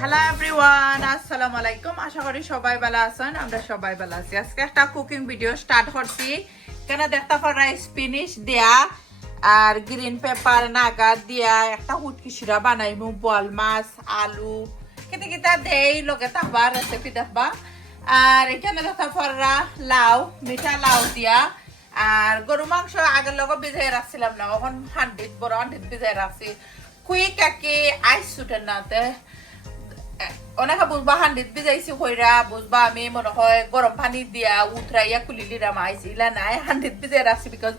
Hello everyone, আসসালামু আলাইকুম। আশা করি সবাই ভালো আছেন। আমরা সবাই ভালো আছি। আজকে একটা কুকিং ভিডিও স্টার্ট করছি। কেন দেখতে পারা স্পিনিশ দেয়া আর গ্রিন পেপার নাগার দিয়া একটা হুটকি শিরা বানাইমু, বল মাছ আলু কেটে কেটে দেই লগে থাকবা, রেসিপি দেখবা। আর এখানে দেখতে পারা লাউ, মিঠা লাউ দিয়া আর গরু মাংস আগের লগে ভিজাই রাখছিলাম না, এখন হান্ডিত বড় হান্ডিত ভিজাই রাখছি। কুইক আকি আইস ছুটের নাতে অনেকে বুঝবা হান্ডিত ভিজাইছি কইরা, বুঝবা আমি মনে হয় গরম পানি দিয়া উতরাইয়া খুলিলিরাম আইছি, ইলা নাই হান্ডিত ভিজাই রাখছি। বিকজ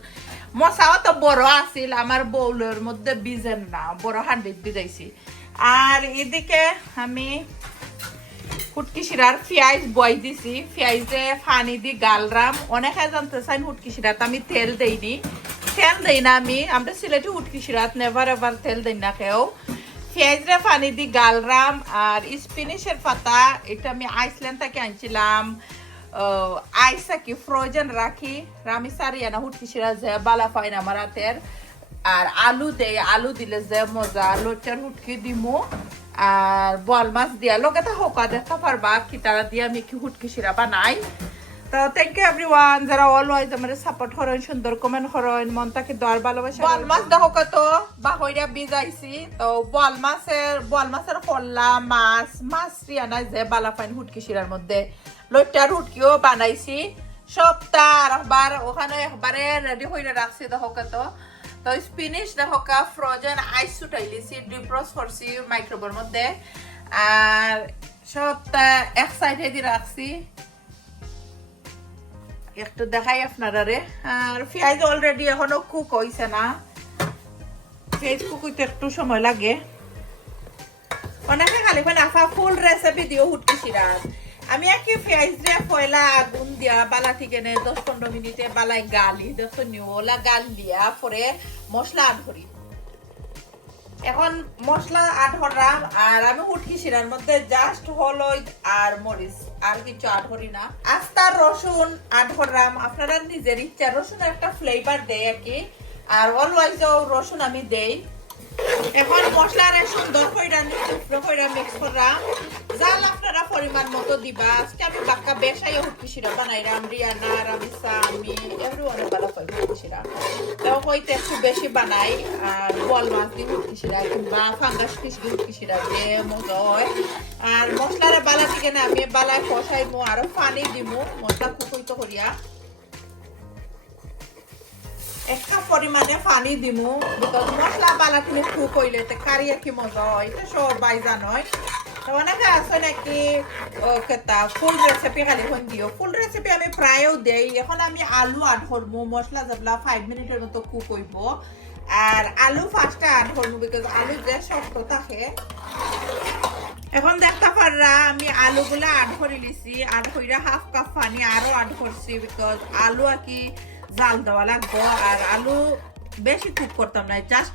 মশাও তো বড় আছিল, আমার বউলের মধ্যে ভিজেন না, বড় হান্ডিত ভিজাইছি। আর এদিকে আমি হুটকি শিরার পেঁয়াজ বই দিছি, পেঁয়াজে পানি দি গালরাম। অনেকে জানতে চাই হুটকি শিরাত আমি তেল দেইনি, তেল দেই না আমি, আমরা সিলেটি হুটকি শিরাত নেভার এভার তেল দেই না কেউ। পেঁয়াজরে পানি দি গালরাম। আর স্পিনিশের পাতা এটা আমি আইসল্যান্ড থেকে আনছিলাম, আইস কি ফ্রোজেন রাখি রামি সারিয়ানা হুটকি শিরা যে বালা পাই না আমার হাতের। আর আলু দেই, আলু দিলে যে মজা, লোটার হুটকি দিমু আর বল মাছ দিয়া লগে তা হোকা দেখা পারবা কিতারা দিয়ে আমি কি হুটকি শিরা বানাই। তো থ্যাংক ইউ এভরিওয়ান, যারা অলওয়েজ আমার সাপোর্ট করেন, সুন্দর কমেন্ট করেন, মনটাকে দর ভালোবাসা। বল মাছ দেখো কত বাহইরা ভিজাইছি। তো বল মাছের কল্লা মাছ মাছ রিয়ানা যে বালা পাইন হুটকি শিরার মধ্যে লইটার হুটকিও বানাইছি। সবটা আরেকবার ওখানে একবারে রেডি হইরা রাখছি দেখো কত। তো স্পিনিশ দেখো ফ্রোজেন আইস ছুটাইলিছি, ডিফ্রস্ট করছি মাইক্রোওয়েভের মধ্যে। আর সবটা এক সাইডে দিয়ে রাখছি, একটু দেখাই আপনারা রে। আর পেঁয়াজ অলরেডি এখনো কুক হইছে না, পেঁয়াজ কুক হইতে একটু সময় লাগে। অনেকে খালি মানে আফা ফুল রেসিপি দিও হুটকি শিরার। আমি একে পেঁয়াজ দিয়ে পয়লা আগুন দিয়া বালা থেকে 10-15 মিনিটে বালাই গালি দেখো ওলা গাল দিয়া পরে মশলা আড করি। এখন মশলা আড করলাম আর আমি হুটকি শিরার মধ্যে জাস্ট হলুদ আর মরিচ, আর কিছু আড করি না। আস্তা রসুন আড করলাম, আপনারা নিজের ইচ্ছা, রসুনের একটা ফ্লেভার দেয় আর কি। আর অলওয়েজ রসুন আমি দেই। এখন মশলার সুন্দর কইরা মিক্স করলাম। জাল আপনারা পরিমাণ মতো দিবা। আজকে আমি বাক্কা বেশাই হুটকি শিরা বানাইলাম, রিয়ানা রামিসা আমি এভরিওয়ান ভালো পাই হুটকি শিরা। তো হইতে একটু বেশি বানাই। আর বল মাছ দিয়ে হুটকি শিরা কিংবা ফাঙ্গাস ফিশ দিয়ে হুটকি শিরা যে মজা হয়। আর মশলার বালা থেকে না আমি বালায় কষাইমু, আরো পানি দিমু মশলা কুকুইতো করিয়া। একটা পরিমাণে পানি দিমু, বিকজ মশলা বালাখিনি কুক হইলে কারিয়া কি মজা হয় এটা সবাই জানয়। তো অনেকে আছে নাকি কেতা ফুল রেসিপি খালি হন দিও, ফুল রেসিপি আমি প্রায়ও দেই। এখন আমি আলু আড করবো, মশলা যাবলা 5 মিনিটের মতো কুক হইব। আর আলু ফার্স্টে আড করবো, বিকজ আলু যে শক্ত থাকে। এখন দেখতে পাররা আমি আলুগুলা আড করে লিছি, আড কইরা হাফ কাপ পানি আরো আড করছি, বিকজ আলু আর কি জাল দেওয়া লাগবো। আর আলু বেশি কুক করতাম না, জাস্ট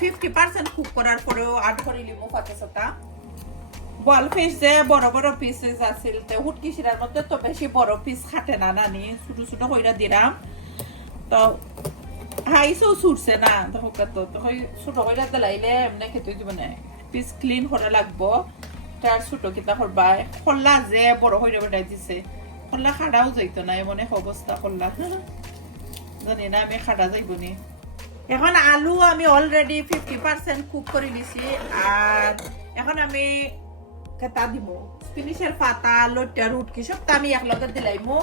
50% কুক করার পরেও আড করে লিবো পাতা। বল পিস যে বড় বড় পিসেস আছিল, হুটকি শিরার মধ্যে তো বেশি বড় পিস খাটে না, নানি ছোট ছোট কইরা দিলাম। তো হাইসও ছুটছে না, তখন তো ছোট কইরা দিলাইলে এমনি খেতে দিব না, পিস ক্লিন করা লাগবো। তার ছোট কিতা করবা, খোল্লা যে বড় হইরা বেটাই দিছে, খোল্লা খাড়াও যাইতো না, এমন এক অবস্থা খোল্লা জানি না আমি খাড়া যাইব নি। এখন আলু আমি অলরেডি 50% কুক করে নিছি। আর এখন আমি কেতা দিব স্পিনিশের পাতা লইটার হুটকি সবটা আমি একলগে দিলাইমু,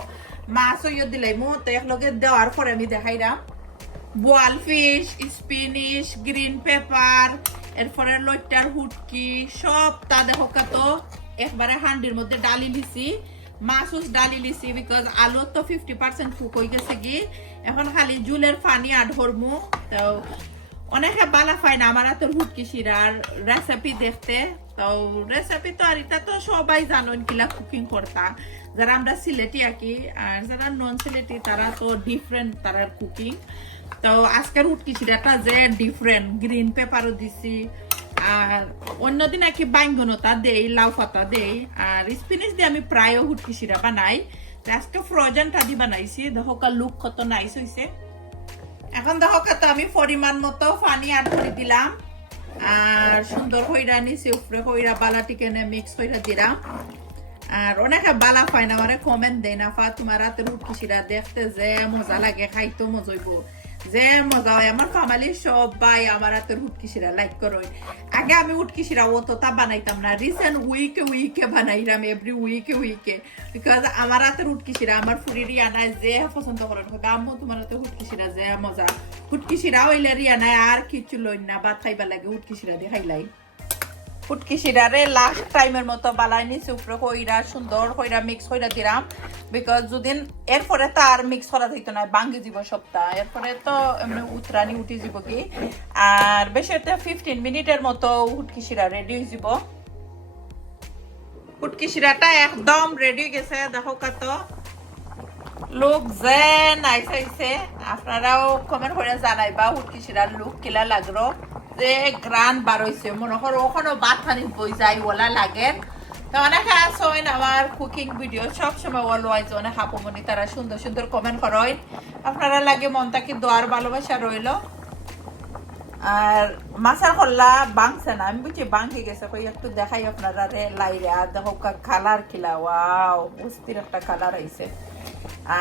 মাছও দিলাইমু। তো একলগে দেওয়ার পরে আমি দেখাইলাম বোয়াল ফিশ, স্পিনিশ, গ্রিন পেপার, এরপরে লইটার হুটকি সবটা দেখো কত একবারে হান্ডির মধ্যে ডালি লিছি, মাছও ডালি লিছি, বিকজ আলু তো 50% কুক হয়ে গেছে কি। এখন খালি জুলের পানি আড করমু। তো অনেকে বালা পাই না আমার হাতের হুটকি শিরার রেসিপি দেখতে। তো রেসিপি তো আর এটা তো সবাই জানেন কিলা কুকিং করতা, যারা আমরা সিলেটি আঁকি। আর যারা নন সিলেটি তারা তো ডিফারেন্ট তারা কুকিং। তো আজকের হুটকি শিরাটা যে ডিফারেন্ট, গ্রিন পেপারও দিছি, আর অন্যদিন আর কি বাইঙ্গনতা দেই, লাউ পাতা দেই। আর স্পিনিশ দিয়ে আমি প্রায় হুটকি শিরা বানাই। আজকে ফ্রোজেনটা দিয়ে বানাইছি, দেখো লুক কত নাইস হইছে। এখন দেখো কত আমি পরিমাণ মতো পানি অ্যাড করে দিলাম। আর সুন্দর কইরা নিচে উপরে কইরা বালাটিকে মিক্স কইরা দিলাম আর অনেকে বালা পায় না আমারে কমেন্ট দেয় না তোমার হাতের উটকি শিরা দেখতে যে মজা লাগে খাইতো মজা হইব যে মজা হয় আমার ফ্যামিলির সবাই আমার হাতের উটকি শিরা লাইক করো আগে আমি উটকি শিরা অতটা বানাইতাম না রিসেন্ট উইকে বানাইলাম এভরি উইকে বিকজ আমার হাতের উটকি শিরা আমার ফুরি রিয়ানায় যে পছন্দ করেন আম্মু তোমার হাতের উটকি শিরা যে মজা উটকি শিরা হইলে রিয়ানায় আর কিছু লইন না ভাত খাইবা লাগে উটকি শিরা দিয়ে খাইলাই ফুটকি শিরারে লাস্ট টাইমের মতো বালাই নিচে উপরে কইরা সুন্দর কইরা মিক্স কইরা দিলাম বিকজ যদিন এরপরে তো আর মিক্স করা যাইতো না ভাঙ্গি যাব সবটা এরপরে তো এমনি উতরানি উঠি যাব কি আর বেশি 15 মিনিটের মতো ফুটকি শিরা রেডি হয়ে যাব ফুটকি শিরাটা একদম রেডি হয়ে গেছে দেখো কত লুক যে নাইস হইছে আপনারাও কমেন্ট করে জানাইবা ফুটকি শিরার লুক কিলা লাগলো যে গ্রান বার হইছে মনে করো ওখানে ভাত পানি বই যায় ওলা লাগে তো অনেকে আসেন আমার কুকিং ভিডিও সবসময় অলওয়াইজ অনেক হাপুমনি তারা সুন্দর সুন্দর কমেন্ট করেন আপনারা লাগে মনটাকে দোয়ার ভালোবাসা রইল আর মাছের কল্লা বাংছে না আমি বুঝছি বাংকে গেছে কই একটু দেখাই আপনারা রে লাইরে আর দেখো কালার কিলা ওয়াও অস্থির একটা কালার হইছে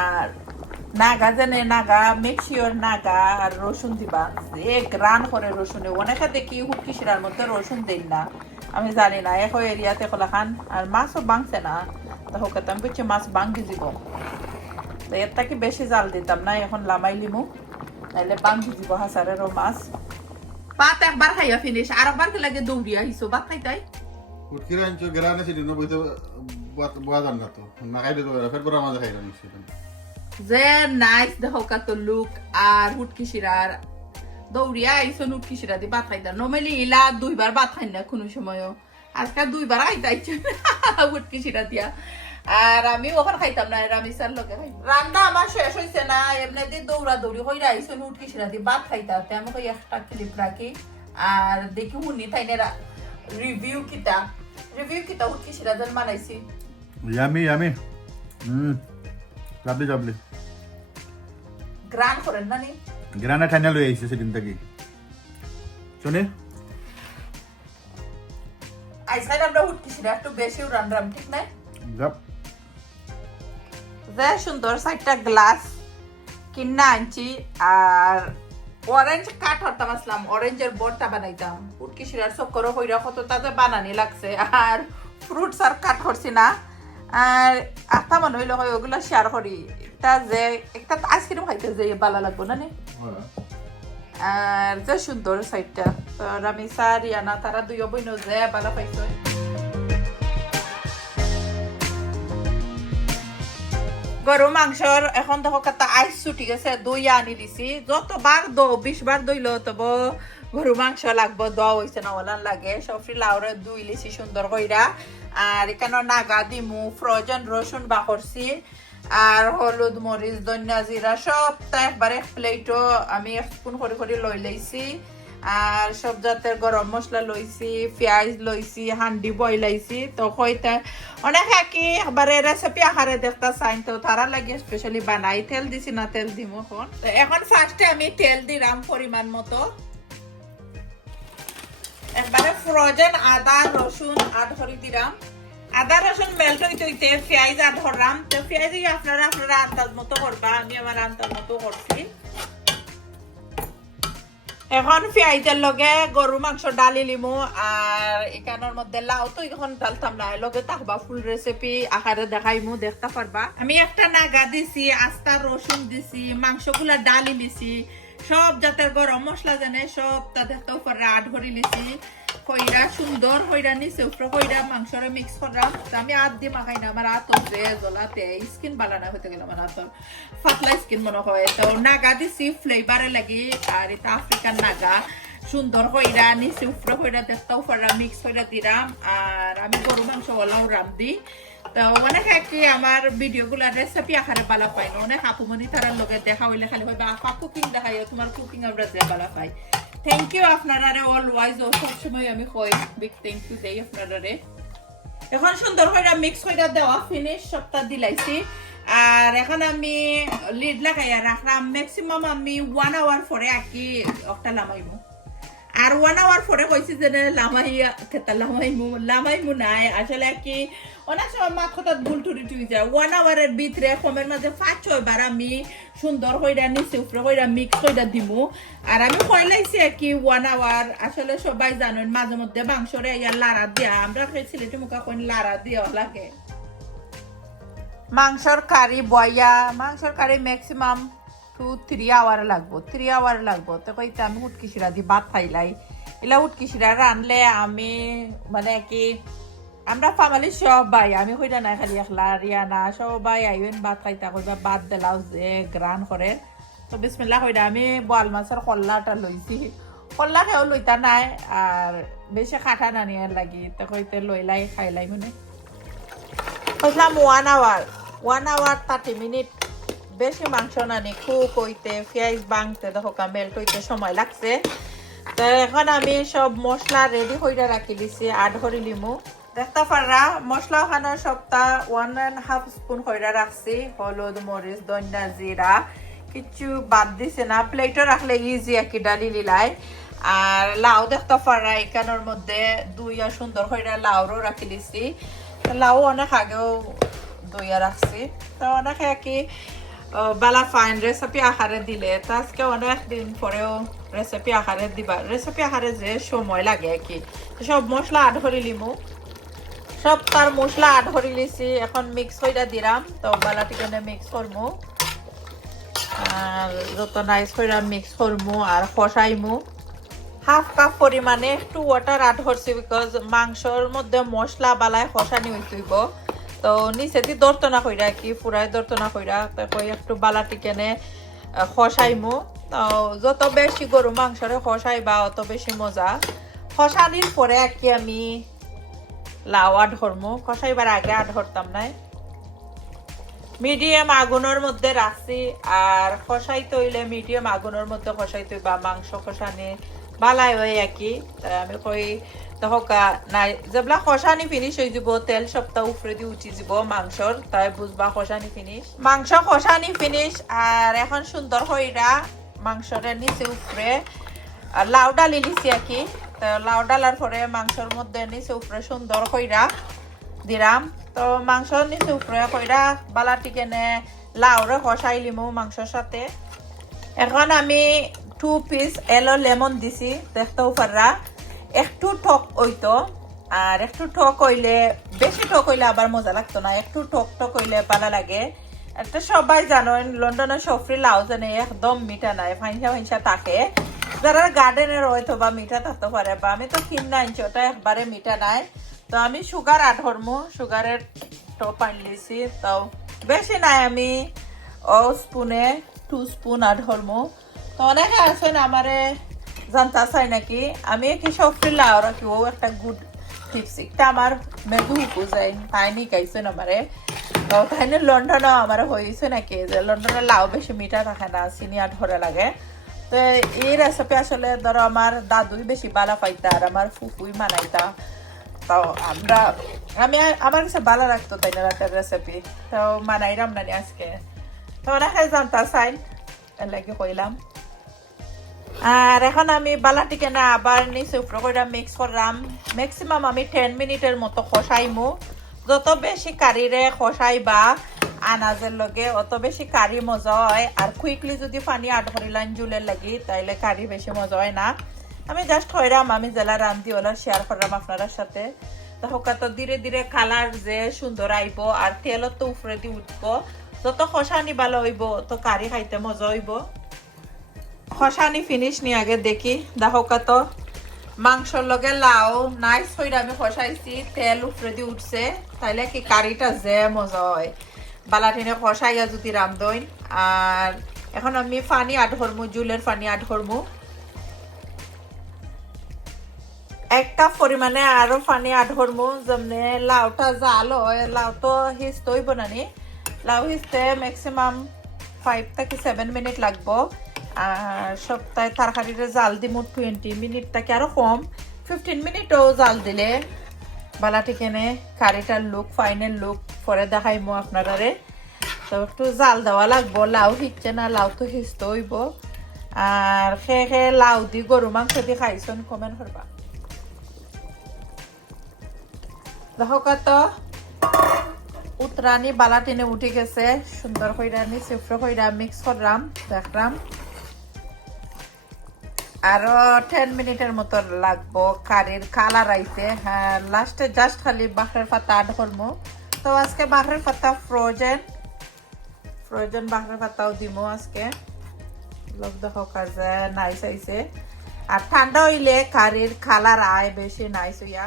আর নাগা জানে নাগা মেক্সিওর নাগা আর রসুন দিবা যে গ্রান করে রসুনে অনেকে দেখি হুটকি শিরার মধ্যে রসুন দেন না আমি জানি না এখন এরিয়াতে কলা খান আর মাছও বাংছে না দেখো কত আমি বুঝছি মাছ বাঙ্গি দিব এর থেকে বেশি জাল দিতাম না এখন লামাই লিমু নাইলে বাঙ্গি দিব হাসারেরও মাছ ভাত একবার খাইয়া ফিনিশ আর একবার কি লাগে দৌড়িয়া আইসো ভাত খাইতাই হুটকি রাঞ্চো গ্রানে ছিল না বইতে বুয়া জান না তো না খাইলে তো ফের বড় মাছ খাইলাম সেটা যে নাইস দেখো কত লুক আর হুটকি শিরার দৌড়িয়া আইসো হুটকি শিরা দিয়ে ভাত খাইতা নর্মালি ইলা দুইবার ভাত খাই না কোনো সময়ও আজকে দুইবার খাইতাইছে হুটকি শিরা দিয়া আর আমি ওখানে খাইতাম না রামিসার লোকে খাই রান্না আমার শেষ হয়েছে না এমনি দিয়ে দৌড়া দৌড়ি হইরা আইসো হুটকি শিরা দিয়ে ভাত খাইতা আমাকে একটা ক্লিপ রাখি আর দেখি শুনি তাই না রিভিউ কিতা হুটকি শিরা যেন বানাইছি ইয়ামি লাভলি গ্রান করেন না নি গ্রানা ঠান্ডা লই আইছে সেদিন থেকে শুনে আইসাইড আমরা হুটকি শিরা একটু বেশি রান্নাম ঠিক নাই গাপ যে সুন্দর সাইডটা গ্লাস কিনা আনছি আর অরেঞ্জ কাট হরতাম আসলাম অরেঞ্জের বড়টা বানাইতাম হুটকি শিরার সব করো হইরা কত তাতে বানানি লাগছে আর ফ্রুটস আর কাট করছি না আর আটা মনে হইলো হয় ওগুলো শেয়ার করি একটা যে একটা আইসক্রিম খাইতে যে ভালো লাগবো না নে আর যে সুন্দর সাইডটা তো রামিসা রিয়ানা তারা দুই বইন যে ভালো পাইছে গরু মাংসর এখন দেখো কত আইস ছুটি গেছে দই আনি দিছি যতবার 20 বার দইলো তব গরু মাংস লাগবো দোয়া হয়েছে না ওলান লাগে সফরি লাউরে দুই লিছি সুন্দর কইরা আর এখানে নাগা দিমু ফ্রোজেন রসুন বা করছি আর হলুদ মরিচ ধনিয়া জিরা সবটা একবারে প্লেটও আমি স্পুন করে লই লাইছি আর সব জাতের গরম মশলা লইছি পেঁয়াজ লইছি হান্ডি বইলাইছি তো হইতে অনেক কি একবারে রেসিপি আকারে দেখতে চাই তো তারা লাগে স্পেশালি বানাই তেল দিছি না তেল দিম এখন ফার্স্টে আমি তেল দিলাম পরিমাণ মতো একবারে ফ্রোজেন আদা রসুন আদ করে দিলাম আদা রসুন মেল্ট হইতে পেঁয়াজ আদ ধরলাম তো পেঁয়াজ আপনারা আন্দাজ মতো করবা আমি আমার আন্দাজ মতো করছি এখন পেঁয়াজের লগে গরু মাংস ডালি লিমু আর এখানের মধ্যে লাউ তো এখন ডালতাম না লগে থাকবা ফুল রেসিপি আকারে দেখাইমু দেখতে পারবা আমি একটা নাগা দিছি আস্তা রসুন দিছি মাংসগুলা ডালি লিছি সব জাতের গরম মশলা জানে সব তা দেখতে উপরে আড করে লিছি কইরা সুন্দর হইরা নিচে উপরে কইরা মাংসরে মিক্স করলাম আমি আদ দিয়ে মাখাই না আমার আত যে জ্বলাতে স্কিন বালানা হতে গেল আমার আতর পাতলা স্কিন মনে হয় তো নাগা দিছি ফ্লেভারে লাগি আর এটা আফ্রিকান নাগা সুন্দর কইরা নিচে উপরে কইরা দেখতে উপরে মিক্স কইরা দিলাম আর আমি গরু মাংস ওলাও রান্ধি তো অনেক কি আমার ভিডিওগুলো রেসিপি আকারে ভালো পাই না অনেক আপুমনি তারার লগে দেখা হইলে খালি হয় আপা কুকিং দেখাই তোমার কুকিং আমরা যে ভালো পাই থ্যাংক ইউ আপনারা অলওয়াইজ সবসময় আমি কই বিগ থ্যাংক ইউ দেই আপনারা এখন সুন্দর করে মিক্স করে দেওয়া ফিনিশ সবটা দিলাইছি আর এখন আমি লিড লাগাইয়া রাখলাম ম্যাক্সিমাম আমি 1 আওয়ার পরে আকি একটা লামাইবো আর 1 আওয়ার পরে কইছি যে লামাইয়া খেতা লামাইমু নাই আসলে কি অনেক সময় মাত কথা ভুল টুরি টুই যায় 1 আওয়ারের ভিতরে কমের মাঝে 5-6 বার আমি সুন্দর কইরা নিচে উপরে কইরা মিক্স কইরা দিমু আর আমি কইলাইছি কি 1 আওয়ার আসলে সবাই জানেন মাঝে মধ্যে মাংসরে ইয়া লাড়া দিয়া আমরা খেয়েছিলি মুখা কইন লাড়া দিয়া লাগে মাংসর কারি বয়া মাংসর কারি ম্যাক্সিমাম 2-3 আওয়ার লাগবো 3 আওয়ার লাগবো তো কইতে আমি উটকিশিরা দি ভাত খাইলাই এলা উটকিশিরা রানলে আমি মানে কি আমরা ফ্যামিলি সবাই আমি কইরা না খালি একলা রিয়ানা সবাই আইবেন ভাত খাইতা কইবা ভাত দেলাও যে গ্রান করে তো বিসমিল্লাহ কইরা আমি বোয়াল মাছের কল্লাটা লইছি কল্লা খেয়েও লইতা নাই আর বেশি খাটা না নিয়ে লাগি তো কইতে লইলাই খাইলাই মানে কইলাম 1 আওয়ার 30 মিনিট বেশি মাংস নানি কুক হইতে পেঁয়াজ বাংতে দেখো মেল্ট হইতে সময় লাগছে তো এখন আমি সব মশলা রেডি হইরা রাখি দিছি আড হরি লিমু দেখতে পারা মশলা খানা সবটা 1.5 স্পুন হইরা রাখছি হলুদ মরিচ ধনিয়া জিরা কিছু বাদ দিছে না প্লেটে রাখলে ইজি একই ডালি লিলাই আর লাউ দেখতে পারা এখানের মধ্যে দুইয়া সুন্দর হইরা লাউরও রাখি দিছি লাউ অনেক আগেও দুইয়া রাখছি তো অনেক একই বালা ফাইন রেসিপি আকারে দিলে তো আজকে অনেক দিন পরেও রেসিপি আকারে দিবা রেসিপি আকারে যে সময় লাগে কি সব মশলা আড করে লিমু সব তার মশলা আড করে লিছি এখন মিক্স কইরা দিলাম তো বালাটি কেনে মিক্স করমু আর যত নাইস কইরা মিক্স করমু আর কষাইমু হাফ কাপ পরিমাণে একটু ওয়াটার আড করছি বিকজ মাংসর মধ্যে মশলা বালায় কষানি হইতেইব তো নিচে দি দর্তনা কইরা কি পুরাই দর্তনা কইরা তারপর একটু বালাটি কেনে খসাইমু তো যত বেশি গরু মাংসরে খসাইবা অত বেশি মজা খসানির পরে কি আমি লাউ আড করমু খসাইবার আগে আড করতাম নাই মিডিয়াম আগুনের মধ্যে রাখছি আর খসাইতে হইলে মিডিয়াম আগুনের মধ্যে খসাইতে বা মাংস খসানি বালাই হয় একই আমি কই তহকা নাই যেবলা খসানি ফিনিশ হয়ে যাব তেল সপ্তাহ উপরে দিয়ে উঠি যাব মাংসর তাই বুঝবা খসানি ফিনিশ মাংস খসানি ফিনিশ আর এখন সুন্দর হইরা মাংসের নিচে উপরে লাউ ডালি লিছি কি তো লাউ ডালার পরে মাংসের মধ্যে নিচে উপরে সুন্দর হইরা দিলাম তো মাংসর নিচে উপরে হইরা বালাটি কেনে লাউরে খসাই লিমু মাংসর সাথে এখন আমি 2 পিস এলো লেমন দিছি দেখতেও পাররা একটু টক হইতো আর একটু টক হইলে বেশি টক হইলে আবার মজা লাগতো না একটু টক টক হইলে ভালো লাগে একটা সবাই জানেন লন্ডনের সফরি লাউ জানে একদম মিঠা নাই ফাইনসা ফাইনসা থাকে যারা গার্ডেনের হয়তো বা মিঠা থাকতে পারে বা আমি তো কিনা আনছি ওটা একবারে মিঠা নাই তো আমি সুগার আড করমু সুগারের টপ আনলিছি তো বেশি নাই আমি স্পুনে 2 স্পুন আড করমু তো অনেকে আছেন আমারে জানতে চাই নাকি আমি কি সফরি লাউ রাখি ও একটা গুড টিপস একটা আমার মেঘু বুঝাই তাই নি খাইছেন আমারে তো তাই লন্ডনও আমার হয়েছে নাকি যে লন্ডনের লাউ বেশি মিঠা থাকে না চিনি আট ধরে লাগে তো এই রেসিপি আসলে ধরো আমার দাদুই বেশি ভালো পাইতা আর আমার ফুফুই মানাইতা তো আমি আমার কাছে ভালো লাগতো তাই না রাতের রেসিপি তো মানাইরাম না আজকে তো অনেকে জানতে চাই লাগে কইলাম আর এখন আমি বালাটিকে না আবার নিচে উপরে করে মিক্স করলাম ম্যাক্সিমাম আমি 10 মিনিটের মতো খসাইমু যত বেশি কারিরে খসাইবা আনাজের লগে অত বেশি কারি মজা হয় আর কুইকলি যদি পানি আড করিলাম জুলের লাগি তাইলে কারি বেশি মজা হয় না আমি জাস্ট হইরাম আমি জেলা রান্ধি ওলা শেয়ার করলাম আপনার সাথে তো হোকা তো ধীরে ধীরে কালার যে সুন্দর আইব আর তেলত তো উপরে দিয়ে উঠবো যত খসানি ভালো হইব তো কারি খাইতে মজা হইব খসানি ফিনিশ নি আগে দেখি দেখোকা তো মাংসর লগে লাউ নাইস হইরা আমি খসাইছি তেল উপরে দিয়ে উঠছে তাইলে কি কারিটা যে মজা হয় বালাটিনে খসাইয়া যদি রামদইন আর এখন আমি পানি আড করমু জুলের পানি আড করমু 1 কাপ পরিমাণে আরো পানি আড করমু যেমনে লাউটা জাল হয় লাউ তো হিসতে হইব নানি লাউ হিসতে ম্যাক্সিমাম 5 থেকে 7 মিনিট লাগবো আর সপ্তাহে তরকারিতে জাল দিমু 20 মিনিট থেকে আরো কম 15 মিনিটও জাল দিলে বালাটি কেনে কারিটার লুক ফাইনাল লুক পরে দেখাইমু আপনারারে তো একটু জাল দেওয়া লাগবো লাউ হিচ্ছে না লাউ তো হিসতে হইব আর খে লাউ দি গরু মাংস দি খাইছন কমেন্ট করবা। দেখো কত উতরানি বালাটিনে উঠে গেছে, সুন্দর কইরা নি সিফ্রো কইরা মিক্স করলাম, দেখলাম আরো 10 মিনিটের মতো লাগবো কারির কালার আইতে। হ্যাঁ লাস্টে জাস্ট খালি বাখরের পাতা আড করবো। তো আজকে বাখরের পাতা ফ্রোজেন বাখরের পাতাও দিমো আজকে। লোক দেখো কাজে নাইস আইছে। আর ঠান্ডা হইলে কারির কালার আয় বেশি নাইস হইয়া।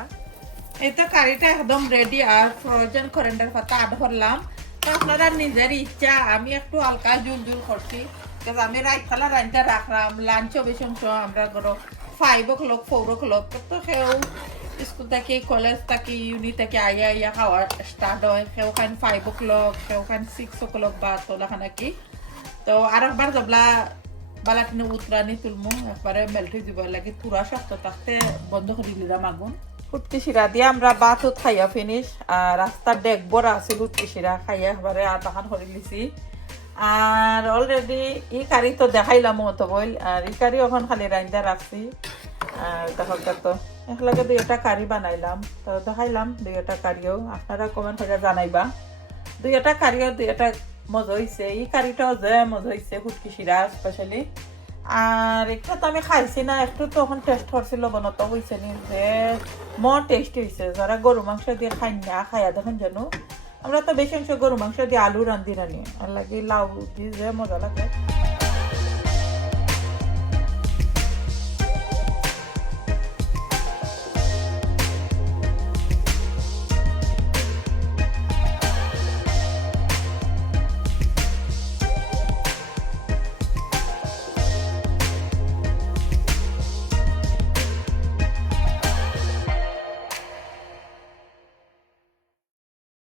এই তো কারিটা একদম রেডি। আর ফ্রোজেন করেন্ডার পাতা আড করলাম। তো আপনারা নিজের ইচ্ছা, আমি একটু হালকা জুল করছি, আমি রাইট ফেলা রাইনটা রাখলাম। লাঞ্চও বেশি অংশ আমরা ধরো 5 o'clock 4 o'clock তো সেও স্কুল থেকে কলেজ থেকে ইউনি থেকে আইয়া খাওয়া স্টার্ট হয়। সেও খান 5 o'clock, সেও খান 6 o'clock বা তোলাখান কি। তো আর একবার জবলা বালাটিনে উতরানি তুলমু, একবারে মেল্টে দিব লাগে পুরা শক্ত থাকতে বন্ধ করে দিলাম আগুন। ফুটকি শিরা দিয়ে আমরা ভাত খাইয়া ফিনিশ। আর রাস্তার ডেক বড় আছে, ফুটকি শিরা খাইয়া একবারে আটাখান করে লিছি। আর অলরেডি ই কারি তো দেখাইলাম মতো বইল। আর ই কারি ওখান খালি রাইন্দা রাখছি। আর দেখো তো একলাগে 2টা কারি বানাইলাম, তো দেখাইলাম 2টা কারিও। আপনারা কমেন্ট করে জানাইবা 2টা কারিও 2টা মজা হয়েছে। এই কারিটাও যে মজা হয়েছে ফুটকি শিরা স্পেশালি। আর একটু তো আমি খাইছি না, একটু তো ওখানে টেস্ট করছিল বনত হয়েছে নি যে টেস্ট হয়েছে। যারা গরু মাংস দিয়ে খাই না খাইয়া দেখেন যেন। আমরা তো বেশি অংশ গরু মাংস দিয়ে আলু রান্ধি রানি, আর লাগে লাউ দিয়ে যে মজা লাগে।